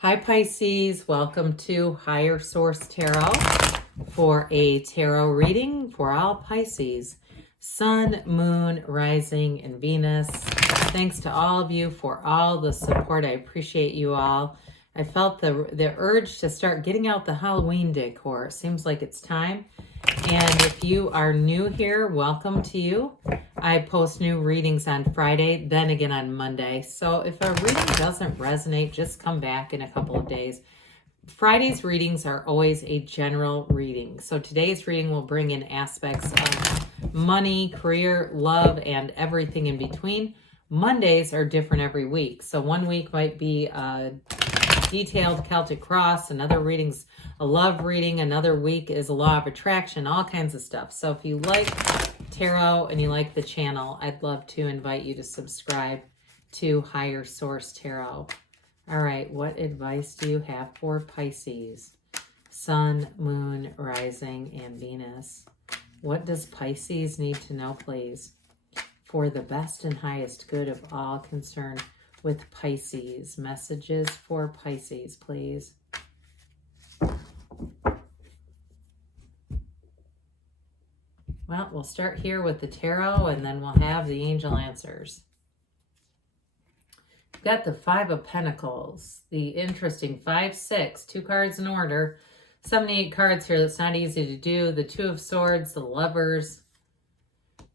Hi Pisces, welcome to Higher Source Tarot for a tarot reading for all Pisces. Sun, Moon, Rising, and Venus. Thanks to all of you for all the support. I appreciate you all. I felt the urge to start getting out the Halloween decor. It seems like it's time. And if you are new here, welcome to you. I post new readings on Friday, then again on Monday. So if a reading doesn't resonate, just come back in a couple of days. Friday's readings are always a general reading. So today's reading will bring in aspects of money, career, love, and everything in between. Mondays are different every week. So one week might be a detailed Celtic cross, another reading's a love reading, another week is a law of attraction, all kinds of stuff. So if you like tarot and you like the channel, I'd love to invite you to subscribe to Higher Source Tarot. All right, what advice do you have for Pisces? Sun, Moon, Rising, and Venus. What does Pisces need to know, please, for the best and highest good of all concerned with Pisces? Messages for Pisces, please. Well, we'll start here with the tarot, and then we'll have the angel answers. We've got the Five of Pentacles, the interesting 5-6, 2 cards in order, 78 cards here. That's not easy to do. The Two of Swords, the Lovers,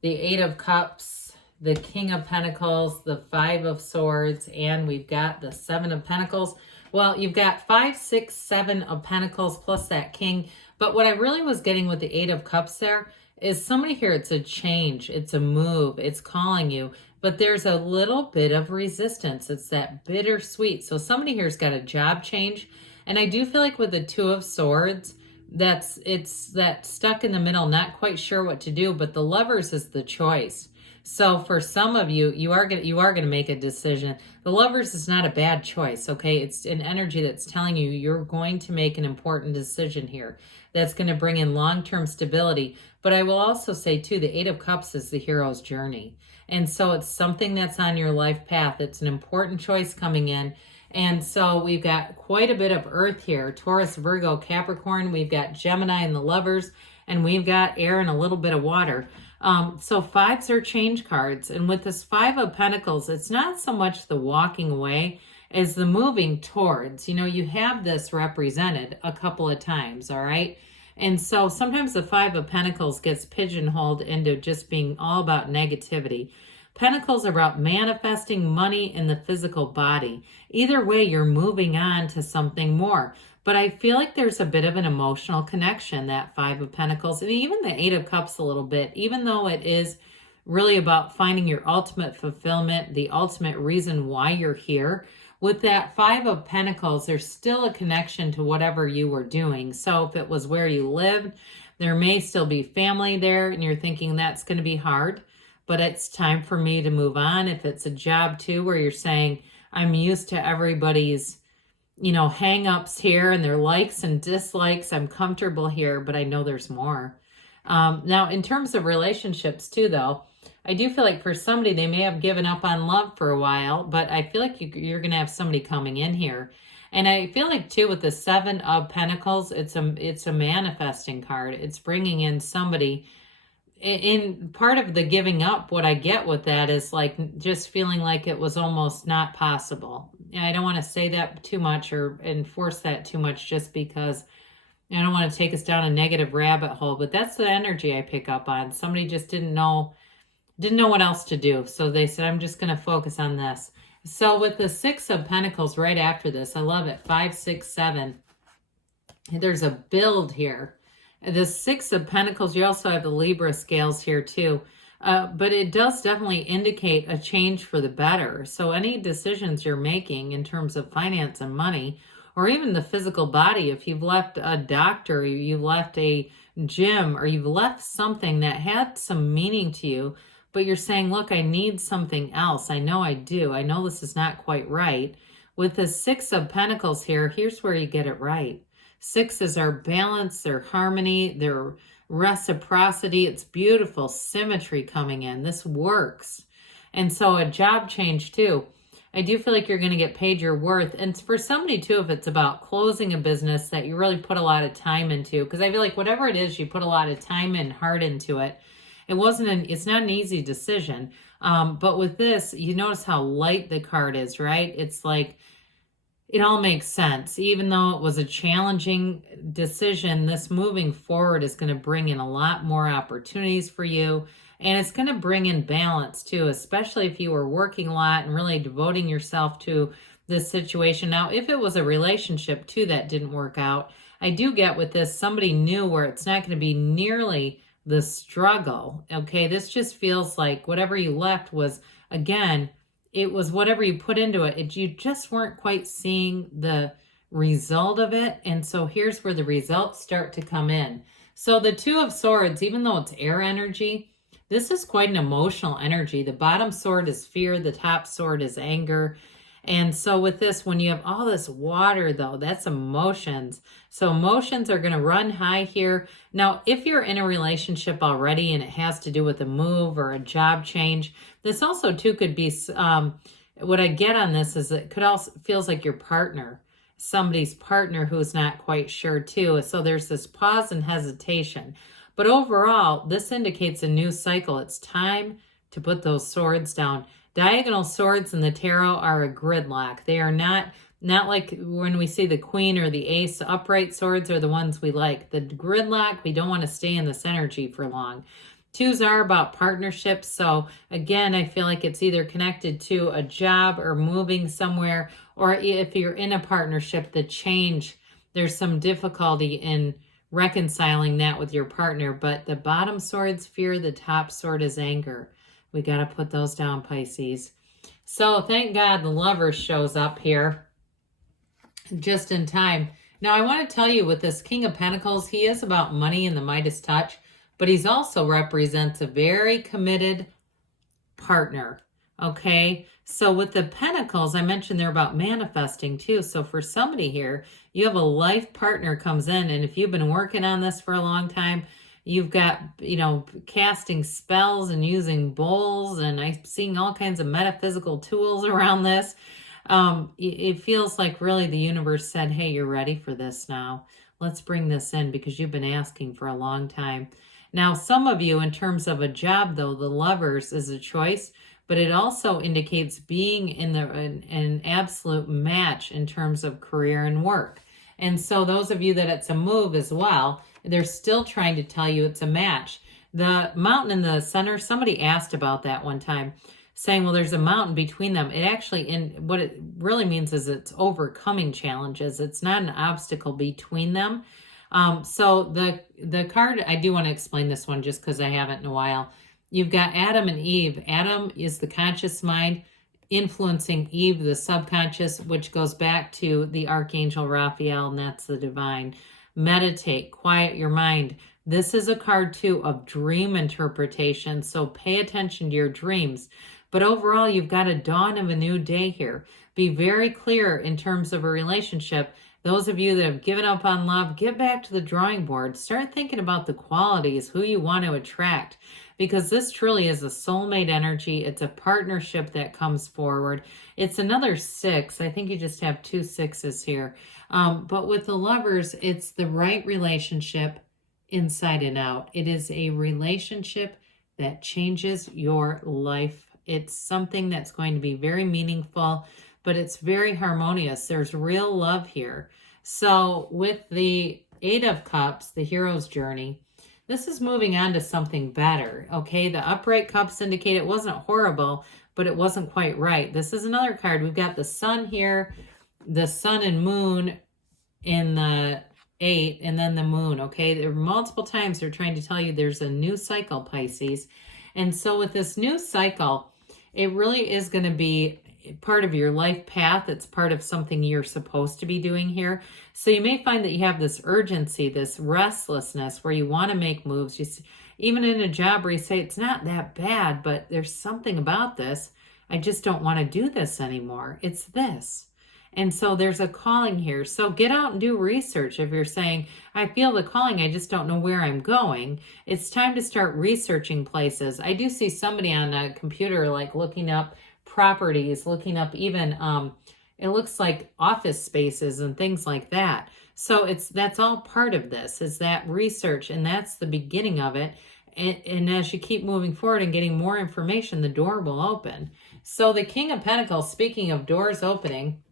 the Eight of Cups, the King of Pentacles, the Five of Swords, and we've got the Seven of Pentacles. Well, you've got 5, 6, 7 of Pentacles plus that King. But what I really was getting with the Eight of Cups there is somebody here, it's a change, it's a move, it's calling you, but there's a little bit of resistance. It's that bittersweet. So somebody here's got a job change. And I do feel like with the Two of Swords, it's that stuck in the middle, not quite sure what to do, but the Lovers is the choice. So for some of you, you are gonna make a decision. The Lovers is not a bad choice, okay? It's an energy that's telling you you're going to make an important decision here that's going to bring in long-term stability. But I will also say too, the Eight of Cups is the hero's journey. And so it's something that's on your life path. It's an important choice coming in. And so we've got quite a bit of Earth here. Taurus, Virgo, Capricorn. We've got Gemini and the Lovers. And we've got air and a little bit of water. So fives are change cards. And with this Five of Pentacles, it's not so much the walking away as the moving towards. You know, you have this represented a couple of times, all right? And so sometimes the Five of Pentacles gets pigeonholed into just being all about negativity. Pentacles are about manifesting money in the physical body. Either way, you're moving on to something more. But I feel like there's a bit of an emotional connection, that Five of Pentacles, and even the Eight of Cups a little bit, even though it is really about finding your ultimate fulfillment, the ultimate reason why you're here. With that Five of Pentacles, there's still a connection to whatever you were doing. So if it was where you lived, there may still be family there, and you're thinking that's going to be hard, but it's time for me to move on. If it's a job too, where you're saying, I'm used to everybody's, you know, hang-ups here and their likes and dislikes. I'm comfortable here, but I know there's more. Now, in terms of relationships too, though, I do feel like for somebody, they may have given up on love for a while, but I feel like you're going to have somebody coming in here. And I feel like too, with the Seven of Pentacles, it's a manifesting card. It's bringing in somebody. In part of the giving up, what I get with that is like just feeling like it was almost not possible. And I don't want to say that too much or enforce that too much, just because I don't want to take us down a negative rabbit hole, but that's the energy I pick up on. Somebody just didn't know what else to do. So they said, I'm just going to focus on this. So with the Six of Pentacles right after this, I love it. 5, 6, 7. There's a build here. The Six of Pentacles, you also have the Libra scales here too. But it does definitely indicate a change for the better. So any decisions you're making in terms of finance and money, or even the physical body, if you've left a doctor, you've left a gym, or you've left something that had some meaning to you, but you're saying, look, I need something else. I know I do. I know this is not quite right. With the Six of Pentacles here, here's where you get it right. Sixes are balance, their harmony, their reciprocity. It's beautiful symmetry coming in. This works. And so a job change too. I do feel like you're going to get paid your worth. And for somebody too, if it's about closing a business that you really put a lot of time into, because I feel like whatever it is, you put a lot of time and heart into it. It's not an easy decision. But with this, you notice how light the card is, right? It's like, it all makes sense. Even though it was a challenging decision, this moving forward is going to bring in a lot more opportunities for you. And it's going to bring in balance too, especially if you were working a lot and really devoting yourself to this situation. Now, if it was a relationship too that didn't work out, I do get with this, somebody new where it's not going to be nearly the struggle. Okay, this just feels like whatever you left was, again, it was whatever you put into it. You just weren't quite seeing the result of it. And so here's where the results start to come in. So the Two of Swords, even though it's air energy, this is quite an emotional energy. The bottom sword is fear. The top sword is anger. And so with this, when you have all this water, though, that's emotions. So emotions are going to run high here. Now, if you're in a relationship already and it has to do with a move or a job change, this also, too, could be, what I get on this is it could also feels like your partner, somebody's partner who's not quite sure, too. So there's this pause and hesitation. But overall, this indicates a new cycle. It's time to put those swords down. Diagonal swords in the tarot are a gridlock. They are not like when we see the queen or the ace. Upright swords are the ones we like. The gridlock, we don't want to stay in this energy for long. Twos are about partnerships. So again, I feel like it's either connected to a job or moving somewhere, or if you're in a partnership, the change, there's some difficulty in reconciling that with your partner. But the bottom sword's fear, the top sword is anger. We got to put those down, Pisces. So thank God the Lover shows up here just in time. Now, I want to tell you with this King of Pentacles, he is about money and the Midas touch, but he's also represents a very committed partner. Okay, so with the Pentacles, I mentioned they're about manifesting too. So for somebody here, you have a life partner comes in, and if you've been working on this for a long time, you've got, casting spells and using bowls, and I'm seeing all kinds of metaphysical tools around this. It feels like really the universe said, hey, you're ready for this now. Let's bring this in because you've been asking for a long time. Now, some of you, in terms of a job, though, the Lovers is a choice, but it also indicates being in an absolute match in terms of career and work. And so those of you that it's a move as well, they're still trying to tell you it's a match. The mountain in the center, somebody asked about that one time, saying, well, there's a mountain between them. It actually, what it really means is it's overcoming challenges. It's not an obstacle between them. So the card, I do want to explain this one just because I haven't in a while. You've got Adam and Eve. Adam is the conscious mind influencing Eve, the subconscious, which goes back to the Archangel Raphael, and that's the divine. Meditate, quiet your mind. This is a card too of dream interpretation, so pay attention to your dreams. But overall, you've got a dawn of a new day here. Be very clear in terms of a relationship. Those of you that have given up on love, get back to the drawing board. Start thinking about the qualities, who you want to attract, because this truly is a soulmate energy. It's a partnership that comes forward. It's another 6. I think you just have 2 6s here. But with the Lovers, it's the right relationship inside and out. It is a relationship that changes your life. It's something that's going to be very meaningful, but it's very harmonious. There's real love here. So with the 8 of Cups, the hero's journey, this is moving on to something better. Okay, the upright cups indicate it wasn't horrible, but it wasn't quite right. This is another card. We've got the sun here, the sun and moon in the 8, and then the moon. Okay, there are multiple times they're trying to tell you there's a new cycle, Pisces. And so with this new cycle, it really is going to be part of your life path. It's part of something you're supposed to be doing here. So you may find that you have this urgency, this restlessness where you want to make moves. You see, even in a job where you say it's not that bad, but there's something about this. I just don't want to do this anymore. It's this. And so there's a calling here. So get out and do research. If you're saying, I feel the calling, I just don't know where I'm going. It's time to start researching places. I do see somebody on a computer like looking up properties, looking up even, it looks like office spaces and things like that. So that's all part of this, is that research, and that's the beginning of it. And as you keep moving forward and getting more information, the door will open. So the King of Pentacles, speaking of doors opening,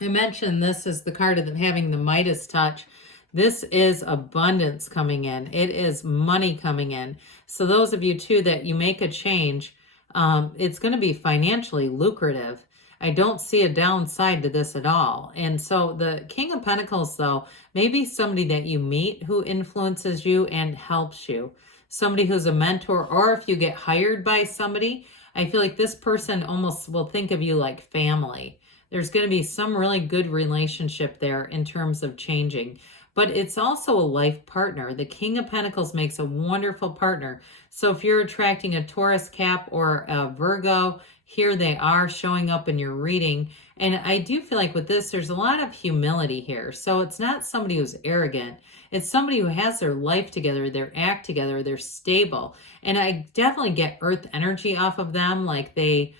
I mentioned this is the card of having the Midas touch. This is abundance coming in. It is money coming in. So those of you too that you make a change, it's going to be financially lucrative. I don't see a downside to this at all. And so the King of Pentacles, though, may be somebody that you meet who influences you and helps you. Somebody who's a mentor, or if you get hired by somebody, I feel like this person almost will think of you like family. There's going to be some really good relationship there in terms of changing. But it's also a life partner. The King of Pentacles makes a wonderful partner. So if you're attracting a Taurus, Cap, or a Virgo, here they are showing up in your reading. And I do feel like with this, there's a lot of humility here. So it's not somebody who's arrogant. It's somebody who has their life together, their act together, they're stable. And I definitely get earth energy off of them. Like they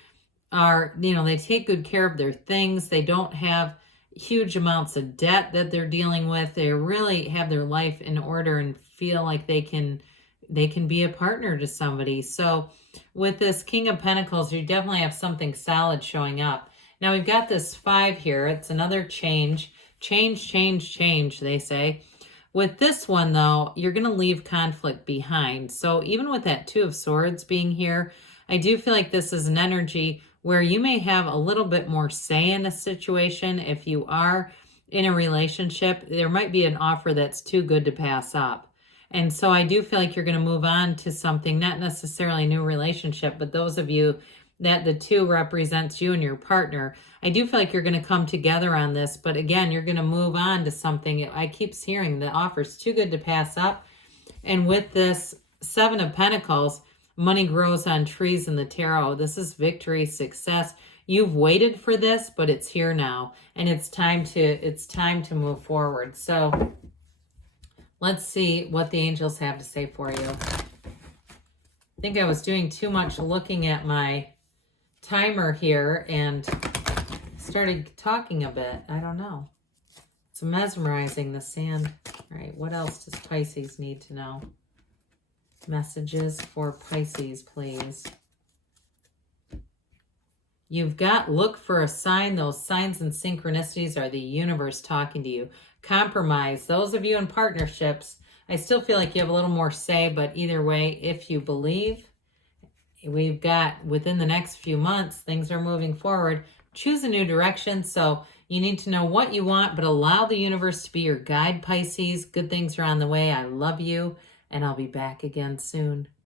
are, they take good care of their things. They don't have huge amounts of debt that they're dealing with. They really have their life in order and feel like they can be a partner to somebody. So with this King of Pentacles, you definitely have something solid showing up. Now we've got this 5 here. It's another change, they say. With this one, though, you're going to leave conflict behind. So even with that 2 of Swords being here, I do feel like this is an energy where you may have a little bit more say in a situation. If you are in a relationship, there might be an offer that's too good to pass up. And so I do feel like you're going to move on to something, not necessarily a new relationship, but those of you that the 2 represents you and your partner, I do feel like you're going to come together on this. But again, you're going to move on to something. I keep hearing the offer's too good to pass up. And with this 7 of Pentacles, money grows on trees in the tarot. This is victory, success. You've waited for this, but it's here now, and it's time to move forward. So let's see what the angels have to say for you. I think I was doing too much looking at my timer here and started talking a bit. I don't know. It's mesmerizing, the sand. All right, what else does Pisces need to know? Messages for Pisces, please. You've got, look for a sign. Those signs and synchronicities are the universe talking to you. Compromise. Those of you in partnerships, I still feel like you have a little more say, but either way, if you believe, we've got within the next few months, things are moving forward. Choose a new direction. So you need to know what you want, but allow the universe to be your guide, Pisces. Good things are on the way. I love you. And I'll be back again soon.